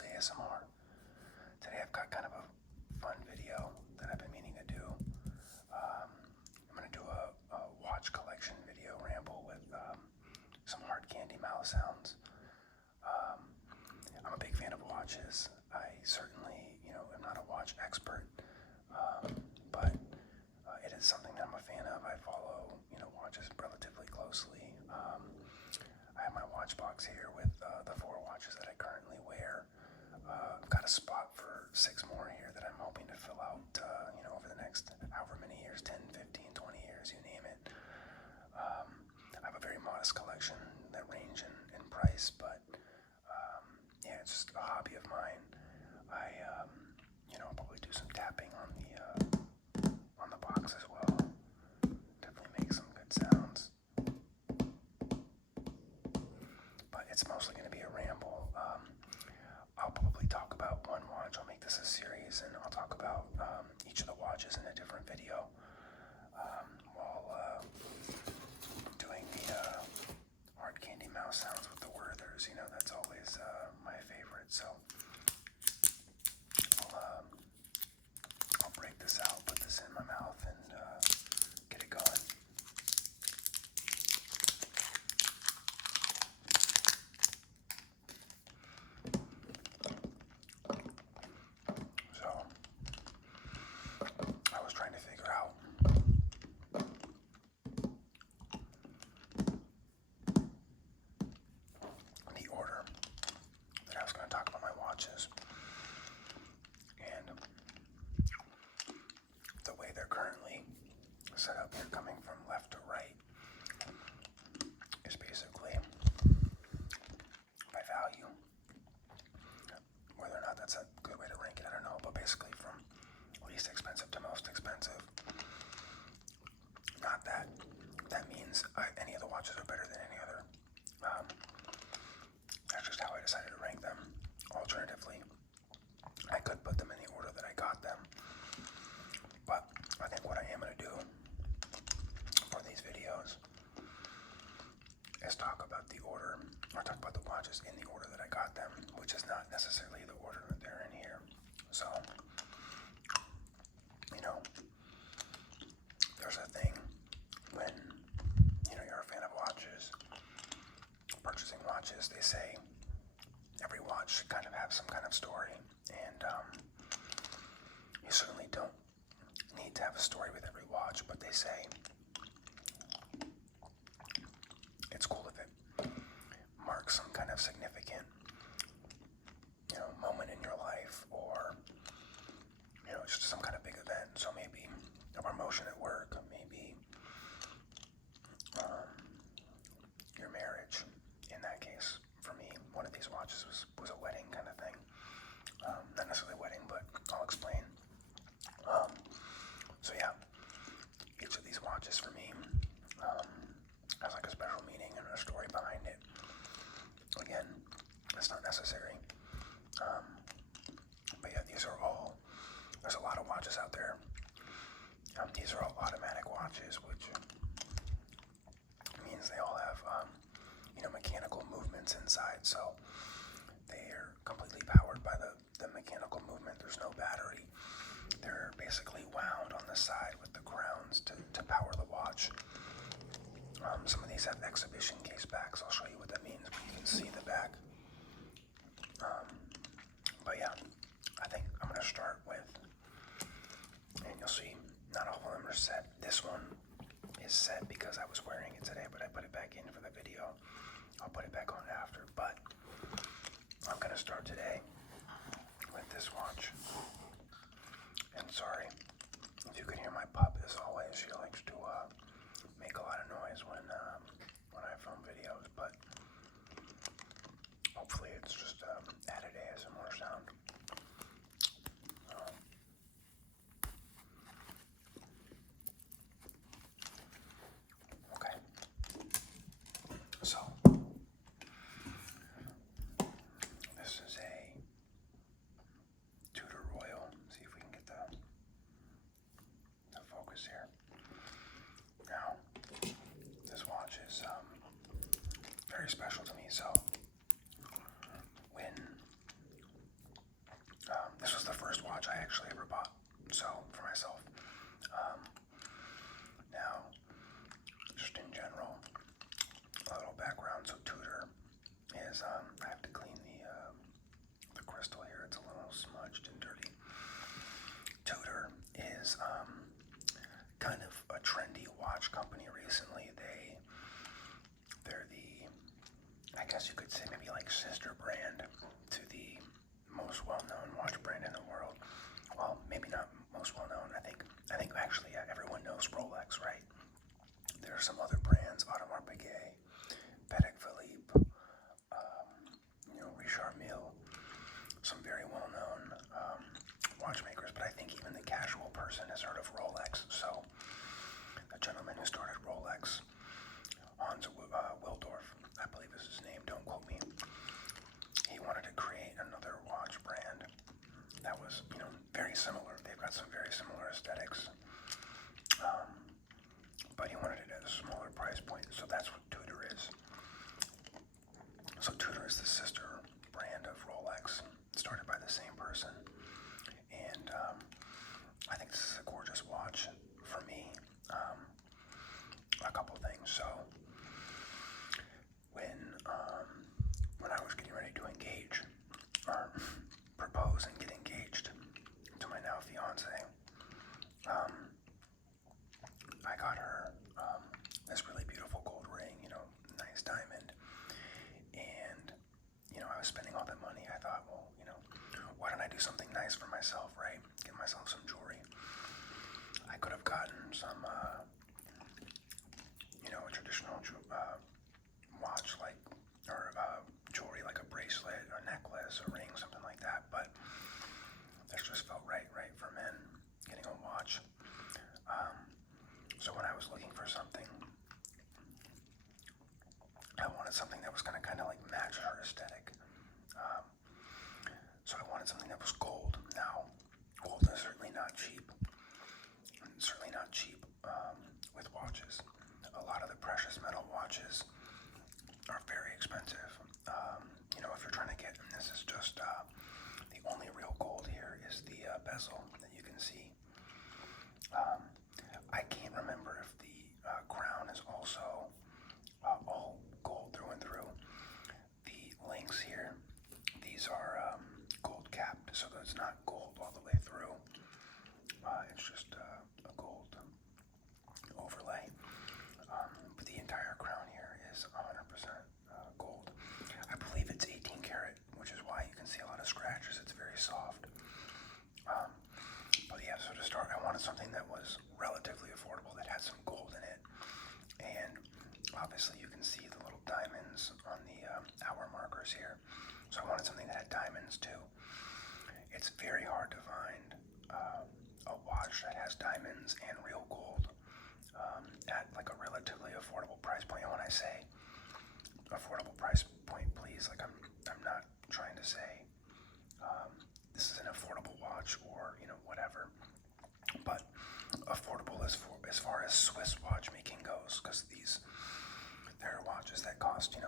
Ramble's ASMR. Today I've got kind of a fun video that I've been meaning to do. I'm going to do a watch collection video ramble with some hard candy mouth sounds. I'm a big fan of watches. I certainly, am not a watch expert, but it is something that I'm a fan of. I follow, watches relatively closely. I have my watch box here with the 4 watches that I currently wear. I've got a spot for 6 more here that I'm hoping to fill out, over the next however many years, 10, 15, 20 years, you name it. I have a very modest collection that range in price, but yeah, it's just a hobby of mine. I'll probably do some tapping on the box as well. Definitely make some good sounds. But it's mostly going to be a ramble. I'll probably talk about one watch. I'll make this a series, and I'll talk about each of the watches in a different video while doing the hard candy mouth sounds with the Werthers. That's always my favorite. So I'll break this out, put this in my mouth, and get it going. So I was trying to figure out the order that I was going to talk about my watches, and the way they're currently set up here, coming from left to right, is basically by value. Whether or not that's a good way to rank it, I don't know, but basically from least expensive to most expensive. Not that means any of the watches are better than any other. That's just how I decided to rank them. Alternatively, I could put them in the order that I got them. But I think what I am going to do for these videos is talk about the order, or talk about the watches in the order that I got them, which is not necessarily the order that they're in here. So, there's a thing when, you're a fan of watches, purchasing watches, they say every watch should kind of have some kind of story, and you certainly don't need to have a story with every watch, but they say it's cool if it marks some kind of significant, moment in your life, or, just some kind of big event. So maybe a promotion at work, maybe your marriage. In that case, for me, one of these watches was a wedding kind of thing. Not necessarily a wedding, but I'll explain. So yeah, each of these watches for me has like a special meaning and a story behind it. Again, it's not necessary. But yeah, there's a lot of watches out there. These are all automatic watches, which means they all have, mechanical movements inside. So they are completely powered by the mechanical movement. There's no battery. They're basically wound on the side with the crowns to power the watch. Some of these have exhibition case backs. I'll show you what that means, but you can see the back. But yeah, I think I'm going to start with, and you'll see, not all of them are set. This one is set because I was wearing it today, but I put it back in for the video. I'll put it back on after, but I'm going to start today with this watch. And sorry if you can hear my pup. As always, she likes to make a lot of noise when I film videos, but hopefully it's just added ASMR sound. Okay. So this is a Tudor Royal. See if we can get the focus here. Now, this watch is very special to me. So when this was the first watch I actually ever bought, so for myself. Now, just in general, a little background. So Tudor is, I have to clean the crystal here. It's a little smudged and dirty. Tudor is kind of a trendy watch company recently. They're the, I guess you could say, maybe like sister brand to the most well-known watch brand in the world. Well, maybe not most well-known. I think actually, yeah, everyone knows Rolex, right? There are some other brands, Audemars Piguet, Patek Philippe, Richard Mille, some very well-known watchmakers, but I think even the casual person has heard of Rolex. So the gentleman who started Rolex, Hans Wildorf, I believe is his name, don't quote me, he wanted to create another watch brand that was, very similar. They've got some very similar aesthetics, but he wanted it at a smaller price point, so that's what Tudor is. So Tudor is the sister brand of Rolex, started by the same person, and I think this is a gorgeous watch for me. A couple things. So when I was getting ready to engage, or propose and get engaged to my now fiance, I got her this really beautiful gold ring, nice diamond, and I was spending all that money. I thought, well, why don't I do something nice for myself, right? Get myself some jewelry. I could have gotten some, a traditional watch, like, or jewelry, like a bracelet, or necklace, or ring, something like that, but that just felt right for men, getting a watch. So when I was looking for something, I wanted something that was going to kind of like match her aesthetic. So I wanted something that was gold. Now, gold is certainly not cheap. Certainly not cheap with watches. A lot of the precious metal watches are very expensive. If you're trying to get, and this is just the only real gold here is the bezel that you can see. I can't remember if the crown is also all gold through and through. The links here, these are gold capped, so that it's not gold all the way through. It's just a gold overlay. But the entire crown here is 100% gold. I believe it's 18 karat, which is why you can see a lot of scratches. It's very soft. But yeah, so to start, I wanted something that was relatively affordable, that had some gold in it. And obviously you can see the little diamonds on the hour markers here. So I wanted something that had diamonds too. It's very hard to find a watch that has diamonds and real gold at like a relatively affordable price point. And when I say affordable price point, please, like I'm not trying to say this is an affordable watch or whatever, but affordable as far as Swiss watchmaking goes, because there are watches that cost $30,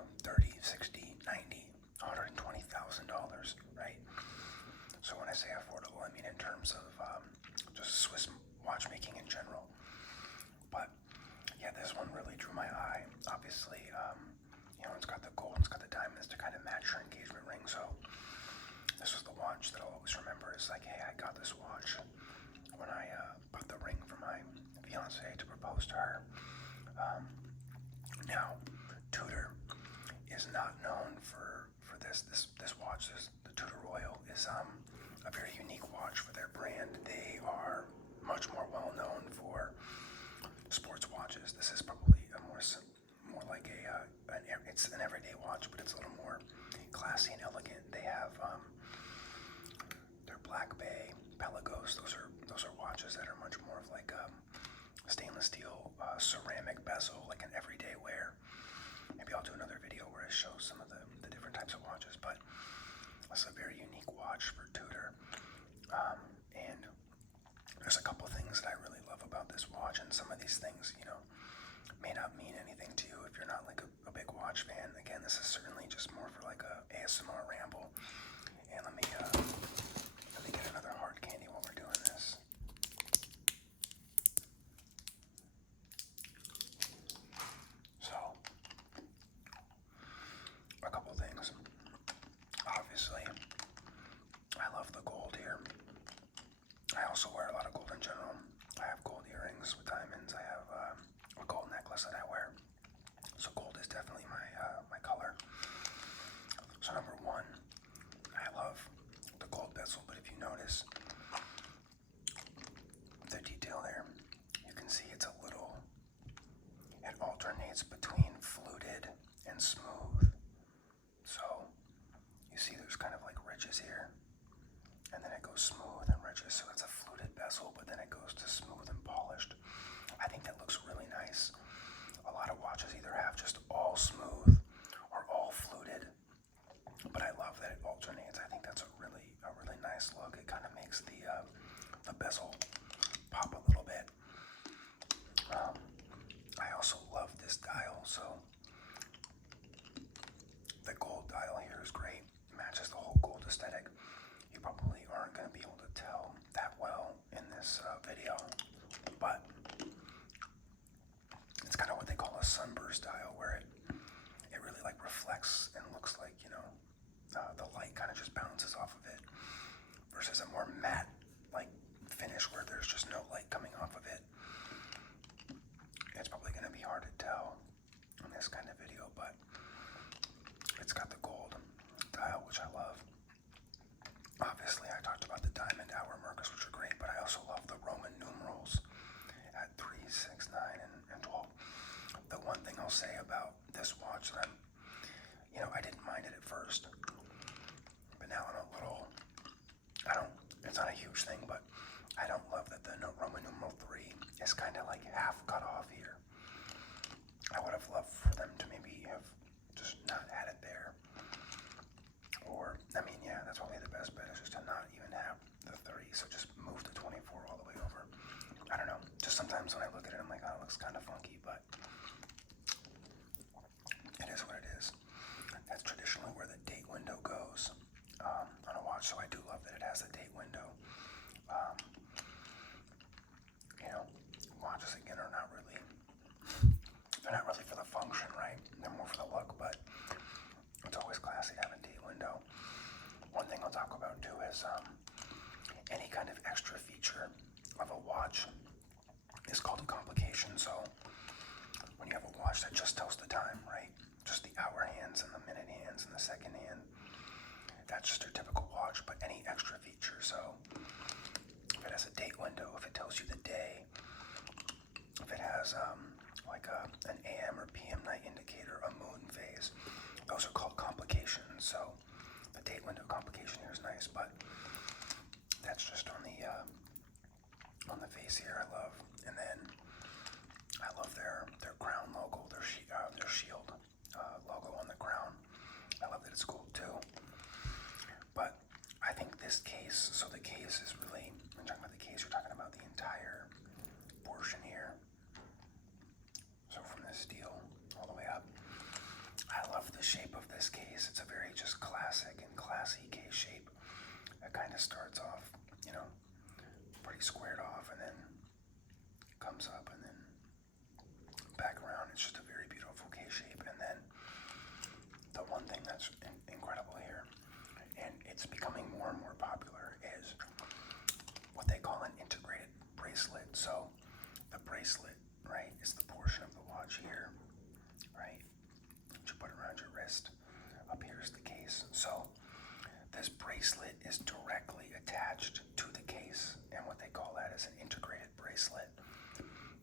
$60, $90, $120,000, right? So when I say affordable, I mean in terms of just Swiss watchmaking in general. But yeah, this one really drew my eye. Obviously, it's got the gold, it's got the diamonds to kind of match your engagement ring. So this was the watch that I'll always remember. Is like, hey, I got this watch when I bought the ring for my fiance to propose to her. Now, Tudor is not known for this watch. The Tudor Royal is a very unique watch for their brand. They are much more well known for sports watches. This is probably a more like it's an everyday watch, but it's a little more classy and elegant. They have their Black Bay Pelagos. Those are watches that are much more of like stainless steel ceramic bezel, like an everyday wear. Maybe I'll do another video where I show some of the different types of watches, but it's a very unique watch for Tudor. And there's a couple things that I really love about this watch, and some of these things, may not mean anything to you if you're not like a big watch fan. Again, this is certainly just more for like a ASMR ramble. And let me get ridges here, and then it goes smooth and ridges, so it's a fluted bezel, but then it goes to smooth and polished. I think that looks really nice. A lot of watches either have just all smooth or all fluted, but I love that it alternates. I think that's a really nice look. It kind of makes the bezel pop a little bit. I also love this dial, so the gold dial here is great. It matches the whole gold aesthetic. You probably aren't going to be able to tell that well in this video, but it's kind of what they call a sunburst dial, where it really like reflects and looks like, you know, the light kind of just bounces off of it, versus a more matte like finish where there's just no light coming off of it. It's probably going to be hard to tell in this kind of video, but it's got the gold dial, which I love. Obviously, I talked about the diamond hour markers, which are great, but I also love the Roman numerals at 3, 6, 9, and 12. The one thing I'll say about this watch that I didn't mind it at first, but now I'm a little, it's not a huge thing, but I don't love that the Roman numeral 3 is kind of like half cut off here. I would have loved for them to maybe have just not had it there. Or, I mean, yeah, that's probably the best bet, is just to not even have the 3, so just move the 24 all the way over. I don't know, just sometimes when I look at it, I'm like, oh, it looks kind of funky, but it is what it is. That's traditionally where the date window goes on a watch, so I do love that it has the date window. Watches again are not really, they're not really for the function, right? They're more for the look, but it's always classy to have a date window. One thing I'll talk about too is any kind of extra feature of a watch is called a complication. So when you have a watch that just tells the time, right? Just the hour hands and the minute hands and the second hand, that's just your typical watch. But any extra feature, so if it has a date window, if it tells you the day, if it has an AM or PM night indicator, a moon phase, those are called complications. So the date window complication here is nice, but that's just on the face here. I love, and then I love their crown logo, their shield logo on the crown. I love that it's gold too. But I think this case, so the case is really, when you're talking about the case, you're talking about the entire portion here. So from this steel all the way up. I love the shape of this case. It's a very just classic and classy case shape. It kind of starts off, pretty squared off, and then comes up and then back around. It's just a very beautiful case shape. And then the one thing that's incredible here, and it's becoming more and more popular, is what they call an integrated bracelet. So the bracelet, right, is the portion of the watch here, right, that you put around your wrist. Up here is the case. So this bracelet is directly attached to the case, and what they call that is an integrated bracelet.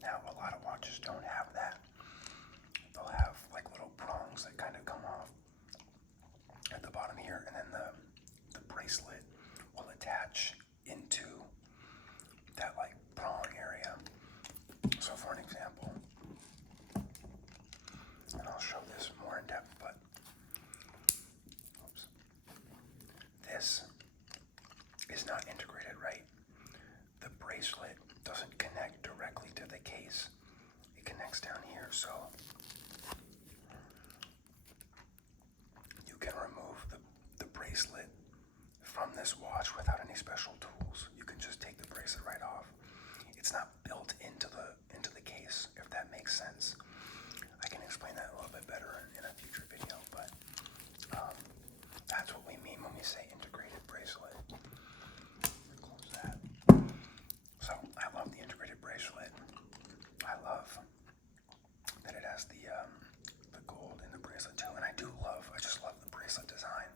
Now, a lot of watches don't have that. They'll have like little prongs that kind of come off at the bottom here, and then the bracelet will attach into that like prong area. So for an example, and I'll show this more in depth, but this is not integrated, right? The bracelet doesn't connect directly to the case. It connects down here, so you can remove the bracelet from this watch without any special tools. You can just take the bracelet right off. It's not built into the case, if that makes sense. I can explain that a little bit better in a future video, but that's what we mean when we say integrated bracelet. Close that. So I love the integrated bracelet. I love that it has the gold in the bracelet too, and I just love the bracelet design.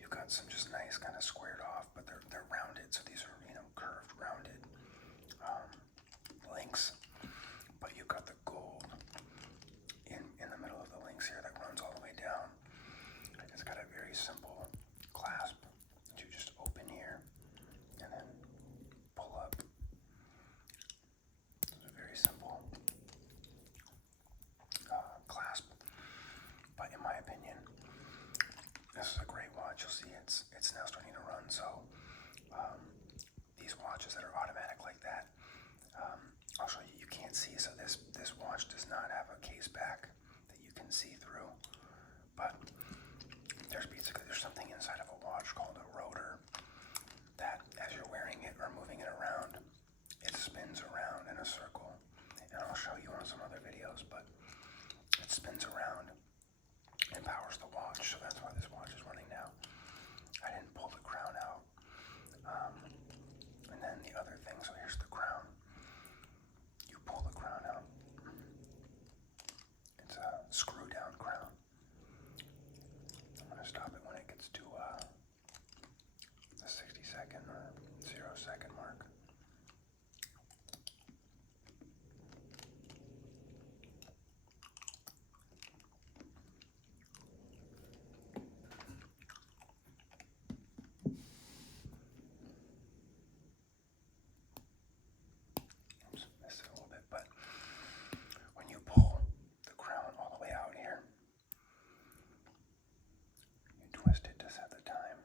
You've got some just nice kind of squared off, but they're rounded, so these are curved, rounded you'll see it's now starting to run. So these watches that are automatic like that, I'll show you. You can't see, so this watch does not have a case back that you can see through. But there's something inside of a watch called a rotor that, as you're wearing it or moving it around, it spins around in a circle. And I'll show you on some other videos, but it spins around and powers the watch. So that's why this watch is running now. I didn't pull the crown out. And then the other thing, so here's the crown. You pull the crown out. It's a screw down crown. I'm going to stop it when it gets to the 60-second or 0-second mark. Oops, missed it a little bit, but when you pull the crown all the way out here, you twist it to set the time.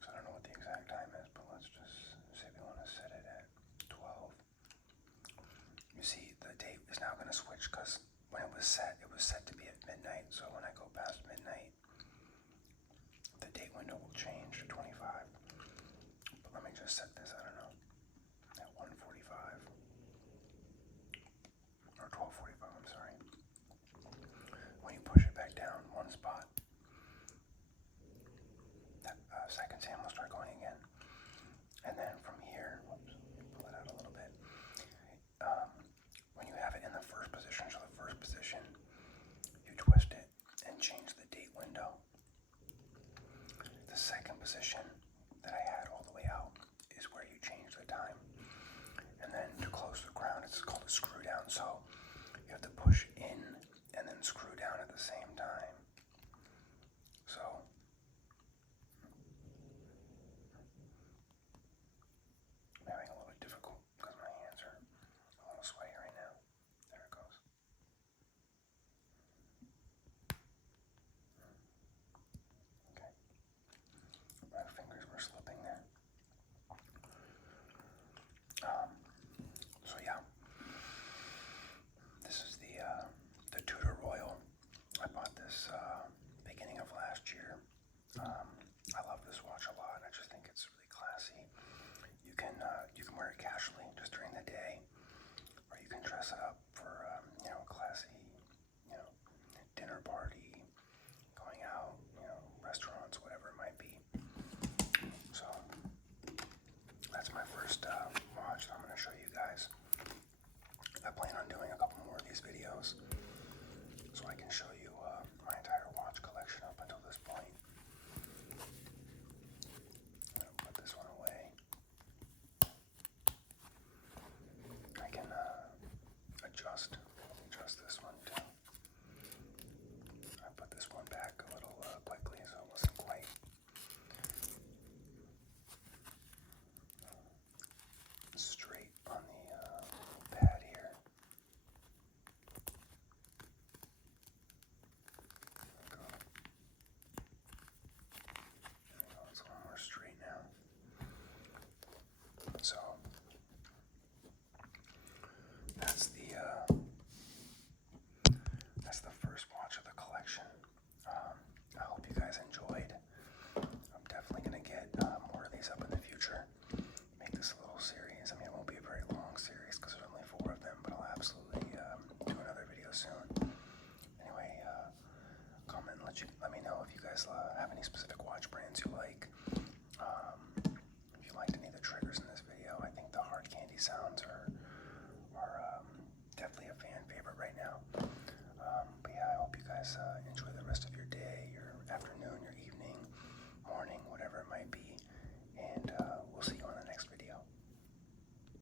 So I don't know what the exact time is, but let's just say we want to set it at 12. You see, the date is now going to switch because when it was set to be at midnight. So when I go past midnight, the date window will change to 25. But let me just set this, I don't know, at 1:45 or 12:45. I'm sorry. When you push it back down one spot, that seconds hand will start going again. And then from here, whoops, let me pull it out a little bit. When you have it in the first position, so the first position, you twist it and change the date window. The second position that I had all the way out is where you change the time. And then to close the crown, it's called a screw down. So you have to push in and then screw down at the same time. So I'm having a little bit difficult because my hands are a little sweaty right now. There it goes. Okay. My fingers were slipping there. So yeah, this is the Tudor Royal. I bought this beginning of last year. I love this watch a lot. I just think it's really classy. You can wear it casually just during the day, or you can dress it up for a classy dinner party, going out, restaurants, whatever it might be. So that's my first watch that I'm going to show you guys. I plan on doing a couple more of these videos so I can show you